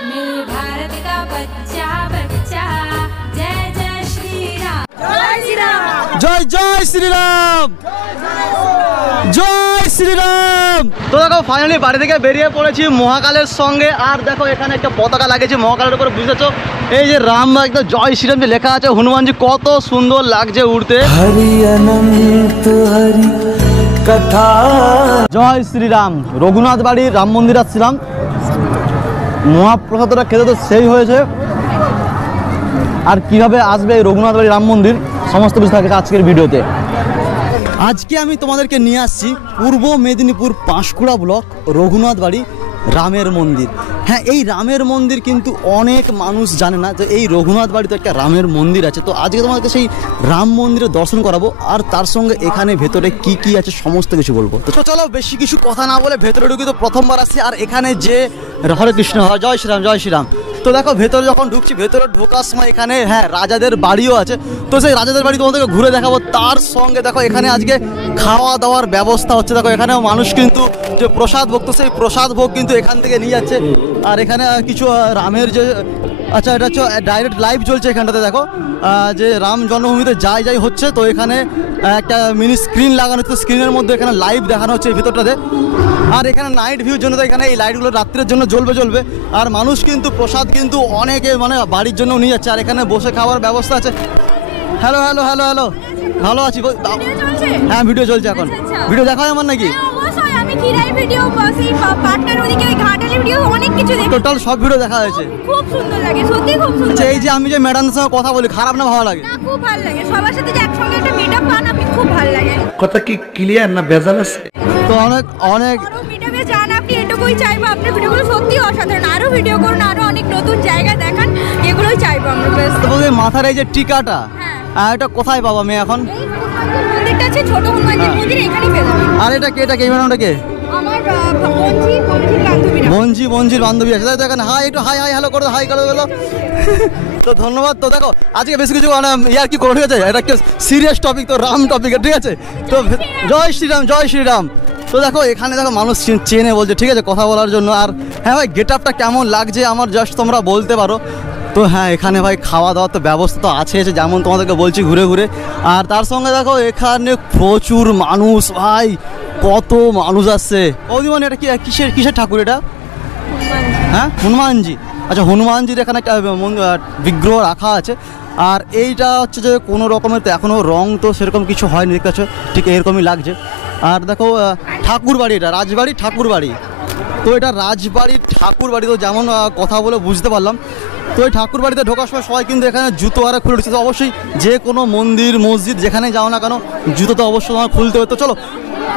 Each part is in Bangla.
मेरे भारत का बच्चा बच्चा जय जय श्री राम जय श्री राम जय जय श्री राम জয় শ্রীরাম। তো দেখো ফাইনালি বাড়ি থেকে বেরিয়ে পড়েছি মহাকালের সঙ্গে। আর দেখো এখানে একটা পতাকা লাগেছে মহাকালের উপরে, বুঝেছো এই যে রাম একদম জয় শ্রীরাম যে লেখা আছে, হনুমানজি কত সুন্দর লাগছে উড়তে। হরি অনন্ত হরি কথা। জয় শ্রীরাম। রঘুনাথ বাড়ির রাম মন্দির আসছিলাম, মহাপ্রসাদটা খেতে তো সেই হয়েছে। আর কিভাবে আসবে এই রঘুনাথ বাড়ির রাম মন্দির সমস্ত কিছু থাকে আজকের ভিডিওতে। আজকে আমি তোমাদেরকে নিয়ে আসছি পূর্ব মেদিনীপুর পাঁশকুড়া ব্লক রঘুনাথ বাড়ি রামের মন্দির। হ্যাঁ, এই রামের মন্দির কিন্তু অনেক মানুষ জানে না যে এই রঘুনাথ বাড়িতে একটা রামের মন্দির আছে। তো আজকে তোমাদেরকে সেই রাম মন্দিরে দর্শন করাবো, আর তার সঙ্গে এখানে ভেতরে কি কি আছে সমস্ত কিছু বলবো। তো চলো বেশি কিছু কথা না বলে ভেতরে ঢুকি। তো প্রথমবার আসছি, আর এখানে যে হরে কৃষ্ণ জয় শ্রীরাম জয় শ্রীরাম। তো দেখো ভেতরে যখন ঢুকছি, ভেতরে ঢোকার সময় এখানে হ্যাঁ রাজাদের বাড়িও আছে। তো সেই রাজাদের বাড়ি তোমাদেরকে ঘুরে দেখাবো। তার সঙ্গে দেখো এখানে আজকে খাওয়া দাওয়ার ব্যবস্থা হচ্ছে। দেখো এখানেও মানুষ কিন্তু যে প্রসাদ ভোগ, তো সেই প্রসাদ ভোগ কিন্তু এখান থেকে নিয়ে যাচ্ছে। আর এখানে কিছু রামের যে আচ্ছা এটা হচ্ছে ডাইরেক্ট লাইভ চলছে এখানটাতে। দেখো যে রাম জন্মভূমিতে যাই হচ্ছে, তো এখানে একটা মিনি স্ক্রিন লাগানো হচ্ছে, স্ক্রিনের মধ্যে এখানে লাইভ দেখানো হচ্ছে এই ভিতরটাতে। আর এখানে নাইট ভিউর জন্য তো এখানে এই লাইটগুলো রাত্রের জন্য জ্বলবে। আর মানুষ কিন্তু প্রসাদ কিন্তু অনেকে মানে বাড়ির জন্য নিয়ে যাচ্ছে। আর এখানে বসে খাওয়ার ব্যবস্থা আছে। হ্যালো হ্যালো হ্যালো হ্যালো ভালো আছি। হ্যাঁ ভিডিও চলছে এখন। ভিডিও দেখা হয় আমার নাকি? টোটাল সব ভিডিও দেখা হয়েছে। খুব সুন্দর লাগে, সত্যি খুব সুন্দর। আচ্ছা এই যে আমি যে ম্যাডামের সঙ্গে কথা বলি, খারাপ না ভালো লাগে? না, খুব ভালো লাগে। সবার সাথে যে একসঙ্গে একটা মিটআপ পান, আপনি খুব ভালো লাগে। কথা কি ক্লিয়ার না ভেজাল আছে? তো অনেক আরো মিটআপে যান আপনি, এটুকুই চাইবো। আপনার ভিডিওগুলো সত্যি অসাধারণ। আরো ভিডিও করুন, আরো অনেক নতুন জায়গা দেখান, এগুলোই চাইবো আমরা। বেশ। তো মাথার এই যে টিকাটা, এটা কোথায় পাবো আমি এখন? মন্দিরটা আছে ছোট হনুমানজির মন্দির, এখানেই পেয়ে যাবেন। আর এটা কে? এটা কে ম্যাডামটা কে? আমার বঞ্জির বান্ধবী আছে, তাই তো? এখানে হাই একটু হাই হ্যালো করে হাই করে গেলো। তো ধন্যবাদ। তো দেখো আজকে বেশি কিছু ইয়ার কি করো, ঠিক আছে? এটা কি সিরিয়াস টপিক, তো রাম টপিক, ঠিক আছে? তো জয় শ্রীরাম জয় শ্রীরাম। তো দেখো এখানে দেখো মানুষ চেনে বলছে, ঠিক আছে, কথা বলার জন্য। আর হ্যাঁ ভাই গেট আপটা কেমন লাগছে আমার জাস্ট তোমরা বলতে পারো। তো হ্যাঁ এখানে ভাই খাওয়া দাওয়ার তো ব্যবস্থা তো আছে, যেমন তোমাদেরকে বলছি ঘুরে ঘুরে। আর তার সঙ্গে দেখো এখানে প্রচুর মানুষ, ভাই কত মানুষ আসছে। বৌদিমণি এটা কি কিসের ঠাকুর এটা? হ্যাঁ হনুমানজি। আচ্ছা হনুমানজির এখানে একটা বিগ্রহ রাখা আছে। আর এইটা হচ্ছে যে কোনো রকমের তো এখনও রং তো সেরকম কিছু হয়নি, দেখতে পাচ্ছ ঠিক এরকমই লাগছে। আর দেখো ঠাকুর বাড়ি, এটা রাজবাড়ি ঠাকুর বাড়ি। তো এটা রাজবাড়ির ঠাকুর বাড়ি, তো যেমন কথা বলে বুঝতে পারলাম। তো এই ঠাকুর বাড়িতে ঢোকার সময় সবাই কিন্তু এখানে জুতো আর খুলে উঠছে। তো অবশ্যই যে কোনো মন্দির মসজিদ যেখানে যাও না কেন জুতো তো অবশ্যই তোমার খুলতে হবে। তো চলো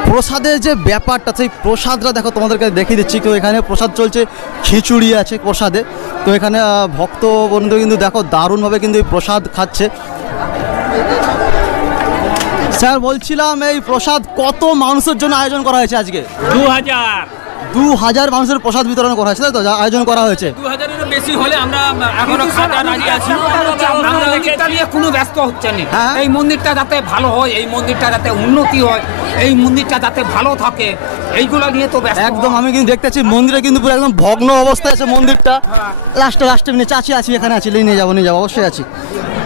প্রসাদের যে ব্যাপারটা, সেই প্রসাদটা দেখো তোমাদেরকে দেখিয়ে দিচ্ছি। তো এখানে প্রসাদ চলছে, খিচুড়ি আছে প্রসাদে। তো এখানে ভক্ত বন্ধু কিন্তু দেখো দারুণভাবে কিন্তু এই প্রসাদ খাচ্ছে। স্যার বলছিলাম এই প্রসাদ কত মানুষের জন্য আয়োজন করা হয়েছে আজকে? 2000 মানুষের প্রসাদ বিতরণ করা হয়েছে, তাই তো? আয়োজন করা হয়েছে 2000-এরও বেশি হলে আমরা এখনো খাতা রাজি আছি। আমরা এটা নিয়ে কোনো ব্যস্ত হচ্ছে না। এই মন্দিরটা যাতে ভালো হয়, এই মন্দিরটা যাতে উন্নতি হয়, এই মন্দিরটা যাতে ভালো থাকে, এইগুলো নিয়ে তো ব্যস্ত। একদম আমি কিন্তু দেখতেছি মন্দিরে কিন্তু পুরো একদম ভগ্ন অবস্থায় আছে মন্দিরটা। লাস্টে চাচি আছি, এখানে আছি, নিয়ে যাবো অবশ্যই আছি।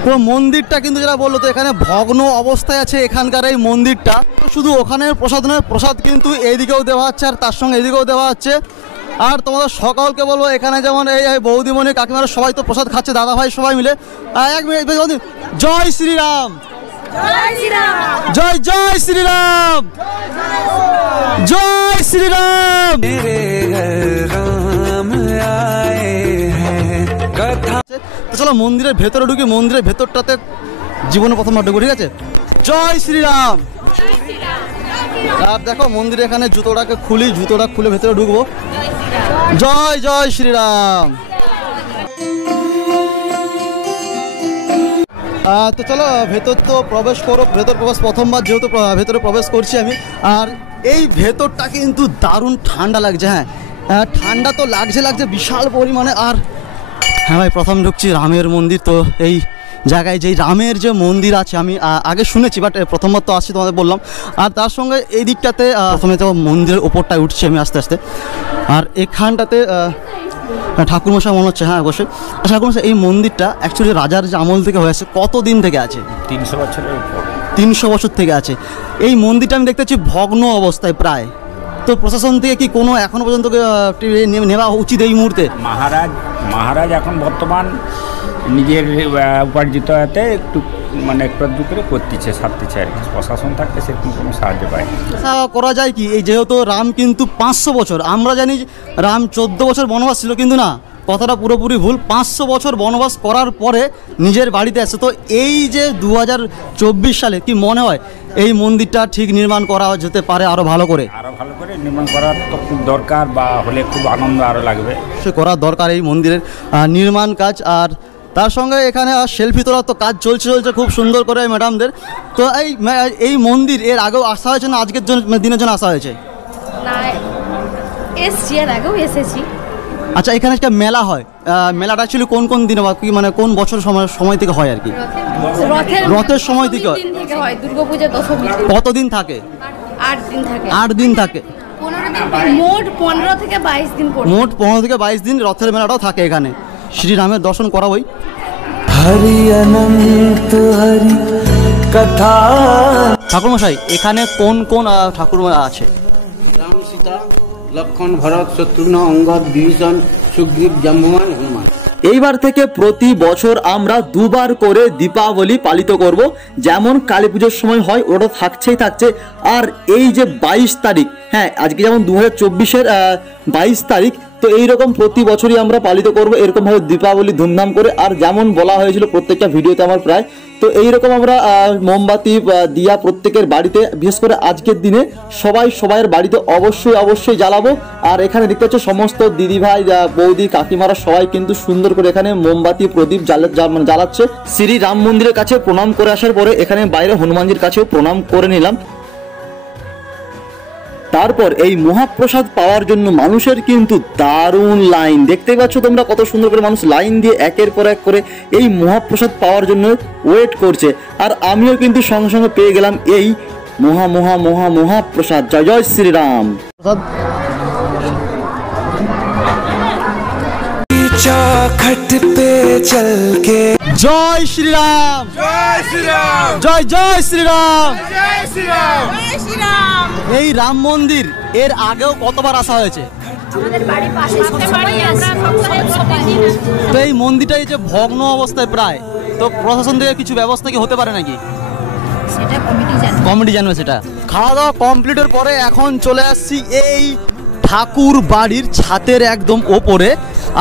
পুরো মন্দিরটা কিন্তু যেটা বললো, তো এখানে ভগ্ন অবস্থায় আছে এখানকার এই মন্দিরটা। শুধু ওখানে প্রসাদ নয়, প্রসাদ কিন্তু এইদিকেও দেওয়া হচ্ছে আর তার সঙ্গে এদিকেও দেওয়া হচ্ছে। আর তোমাদের সকলকে বলবো এখানে যেমন এই বৌদিমণি কাকিমারা সবাই তো প্রসাদ খাচ্ছে, দাদা ভাই সবাই মিলে। এক মিনিট, জয় শ্রীরাম জয় জয় শ্রীরাম জয় শ্রীরাম। তো চলো মন্দিরের ভেতরে ঢুকি। মন্দিরের ভেতরটাতে জীবনে প্রথমবার ঢুকবো, ঠিক আছে? জয় শ্রীরাম। আর দেখো মন্দিরে এখানে জুতোটা খুলে ভেতরে ঢুকবো। জয় জয় শ্রীরাম। তো চলো ভেতর তো প্রবেশ করো। ভেতর প্রবেশ প্রথমবার যেহেতু ভেতরে প্রবেশ করছি আমি। আর এই ভেতরটা কিন্তু দারুণ ঠান্ডা লাগছে। হ্যাঁ ঠান্ডা তো লাগছে বিশাল পরিমাণে। আর হ্যাঁ ভাই প্রথম ঢুকছি রামের মন্দির। তো এই জায়গায় যেই রামের যে মন্দির আছে আমি আগে শুনেছি, বাট প্রথমবার তো আসছি তোমাদের বললাম। আর তার সঙ্গে এই দিকটাতে প্রথমে তো মন্দিরের ওপরটায় উঠছি আমি আস্তে আস্তে। আর এখানটাতে ঠাকুরমশাই মনে হচ্ছে, হ্যাঁ অবশ্যই। আচ্ছা ঠাকুরমশাই, এই মন্দিরটা অ্যাকচুয়ালি রাজার যে আমল থেকে হয়ে আছে, কতদিন থেকে আছে? 300 বছরের উপর। 300 বছর থেকে আছে এই মন্দিরটা। আমি দেখতে পাচ্ছি ভগ্ন অবস্থায় প্রায়। তো প্রশাসন থেকে কি কোনো এখনো পর্যন্ত নেওয়া উচিত এই মুহূর্তে? মহারাজ এখন বর্তমান নিজের উপার্জিত হাতে একটু একটু করে করতেছে, সারতেছে আর কি। প্রশাসন থাকতে সেরকম কোনো সাহায্য পায়। করা যায় কি, এই যেহেতু রাম কিন্তু 500 বছর, আমরা জানি রাম 14 বছর বনবাস ছিল, কিন্তু না, কথাটা পুরোপুরি ভুল। 500 বছর বনবাস করার পরে নিজের বাড়িতে আসে। তো এই যে 2024 সালে কি মনে হয় এই মন্দিরটা ঠিক নির্মাণ করা যেতে পারে আরও ভালো করে নির্মাণ করার তো খুব দরকার, বা হলে খুব আনন্দ আরও লাগবে। সে করা দরকার এই মন্দিরের নির্মাণ কাজ। আর তার সঙ্গে এখানে সেলফি তোলার তো কাজ চলছে খুব সুন্দর করে ম্যাডামদের। তো এই মন্দির এর আগেও আসা হয়েছে না আজকের দিনের জন্য আসা হয়েছে? না, এসছি, এর আগেও এসেছি। আচ্ছা, এখানে একটা মেলা হয়, মেলাটা অ্যাকচুয়ালি কোন দিনে বা কি কোন বছর সময় থেকে হয় আর কি? রথের সময় থেকে হয়। দুর্গাপূজা দশমী। কতদিন থাকে? 8 দিন থাকে। 8 দিন থাকে। 15 দিন, মোট 15 থেকে 22 দিন পড়ে। মোট 15 থেকে 22 দিন রথের মেলাটাও থাকে এখানে। শ্রীরামের দর্শন করাবই। হরি অনন্ত হরি কথা। ঠাকুরমশাই, এখানে কোন ঠাকুর আছে? রাম, সীতা, লক্ষণ, ভরত, শত্রুঘ্ন, অঙ্গদ, বিভীষণ, সুগ্রীব, জাম্বুমান, হনুমান। এইবার থেকে প্রতি বছর আমরা 2 বার করে দীপাবলি পালিত করব। যেমন কালী পুজোর সময় হয়, ওটা থাকছে। আর এই যে 22 তারিখ, হ্যাঁ আজকে যেমন 2024-এর 22 তারিখ, তো এইরকম প্রতি বছরই আমরা পালিত করব এরকমভাবে দীপাবলি ধুমধাম করে। আর যেমন বলা হয়েছিল প্রত্যেকটা ভিডিওতে আমার প্রায়, তো এইরকম আমরা মোমবাতি দিয়া প্রত্যেকের বাড়িতে, বিশেষ করে আজকের দিনে সবাইয়ের বাড়িতে অবশ্যই জ্বালাবো। আর এখানে দেখতে পাচ্ছ সমস্ত দিদিভাই, বৌদি, কাকিমারা সবাই কিন্তু সুন্দর করে এখানে মোমবাতি প্রদীপ জ্বালাচ্ছে। শ্রী রাম মন্দিরের কাছে প্রণাম করে আসার পরে এখানে বাইরে হনুমানজির কাছেও প্রণাম করে নিলাম। তারপর এই মহাপ্রসাদ পাওয়ার জন্য মানুষের কিন্তু দারুণ লাইন, দেখতেই পাচ্ছ তোমরা কত সুন্দর করে মানুষ লাইন দিয়ে একের পর এক করে এই মহাপ্রসাদ পাওয়ার জন্য ওয়েট করছে। আর আমিও কিন্তু সঙ্গে সঙ্গে পেয়ে গেলাম এই মহাপ্রসাদ। জয় শ্রীরাম। चौखट पे चल के জয় শ্রীরাম, जय श्री राम, জয় শ্রীরাম। जय श्री राम, জয় শ্রীরাম। এই রাম মন্দির এর আগেও কতবার আসা হয়েছে? আমাদের বাড়ির পাশে সবসময় আমরা সবসময়। তো এই মন্দিরটা এই যে ভগ্ন অবস্থায় প্রায়, তো প্রশাসন থেকে কিছু ব্যবস্থা কি হতে পারে নাকি? সেটা কমিটি জানবে সেটা। খাওয়া দাওয়া কমপ্লিটের পরে এখন চলে আসছি এই ঠাকুর বাড়ির ছাদের একদম ওপরে।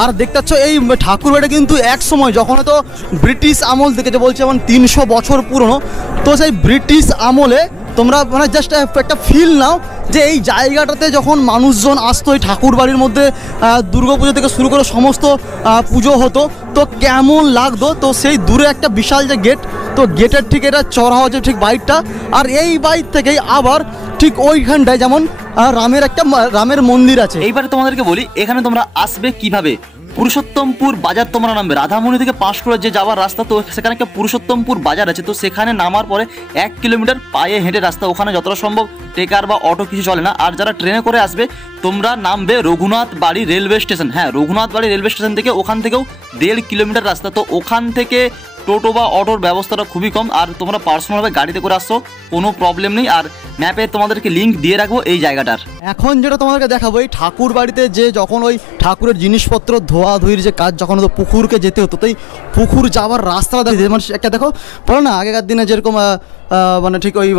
আর দেখতে পাচ্ছ এই ঠাকুর বাড়িটা কিন্তু এক সময় যখন তো ব্রিটিশ আমল থেকে, যে বলছে যেমন 300 বছর পুরনো, তো সেই ব্রিটিশ আমলে তোমরা জাস্ট একটা ফিল নাও যে এই জায়গাটাতে যখন মানুষজন আসতো এই ঠাকুর বাড়ির মধ্যে দুর্গাপুজো থেকে শুরু করে সমস্ত পুজো হতো, তো কেমন লাগতো। তো সেই দূরে একটা বিশাল যে গেট, তো গেটের ঠিক এটা চড়া হচ্ছে ঠিক বাইকটা। আর এই বাইক থেকেই আবার ঠিক ওইখানটায় যেমন রামের মন্দির আছে। এইবারে তোমাদেরকে বলি এখানে তোমরা আসবে কিভাবে। পুরুষোত্তমপুর বাজার তোমরা নামবে, রাধামণি থেকে 5 কিলো যে যাওয়ার রাস্তা, তো সেখানে একটা পুরুষোত্তমপুর বাজার আছে। তো সেখানে নামার পরে 1 কিলোমিটার পায়ে হেঁটে রাস্তা, ওখানে যতটা সম্ভব ট্রেকার বা অটো কিছু চলে না। আর যারা ট্রেনে করে আসবে তোমরা নামবে রঘুনাথ বাড়ি রেলওয়ে স্টেশন। হ্যাঁ, রঘুনাথ বাড়ি রেলওয়ে স্টেশন থেকে, ওখান থেকেও 1.5 কিলোমিটার রাস্তা। তো ওখান থেকে টোটো বা অটোর ব্যবস্থাটা খুবই কম। আর তোমরা পার্সোনালভাবে গাড়িতে করে আসছো, কোনো প্রবলেম নেই। আর ম্যাপে তোমাদেরকে লিঙ্ক দিয়ে রাখবো এই জায়গাটার। এখন যেটা তোমাদেরকে দেখাবো, এই ঠাকুর বাড়িতে যে যখন ওই ঠাকুরের জিনিসপত্র ধোয়াধুয়ির যে কাজ যখন হতো, পুকুরকে যেতে হতো, তো এই পুকুর যাওয়ার রাস্তা মানে একটা দেখো বলো না আগেকার দিনে যেরকম ঠিক ওই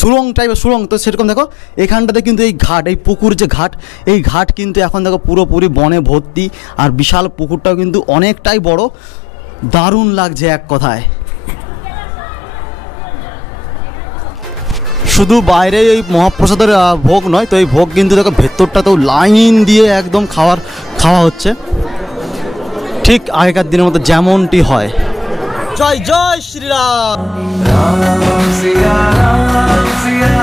সুরঙ্গ টাইপের সুরঙ্গ, তো সেরকম দেখো এখানটাতে কিন্তু এই ঘাট, এই পুকুর যে ঘাট, এই ঘাট কিন্তু এখন দেখো পুরোপুরি বনে ভর্তি। আর বিশাল পুকুরটাও কিন্তু অনেকটাই বড়, দারুণ লাগছে এক কথায়। শুধু বাইরে এই মহাপ্রসাদের ভোগ নয়, তো এই ভোগ কিন্তু দেখো ভেতরটাতেও লাইন দিয়ে একদম খাওয়া হচ্ছে, ঠিক আগেকার দিনের মতো যেমনটি হয়। জয় শ্রীরাম। राम सिया राम सिया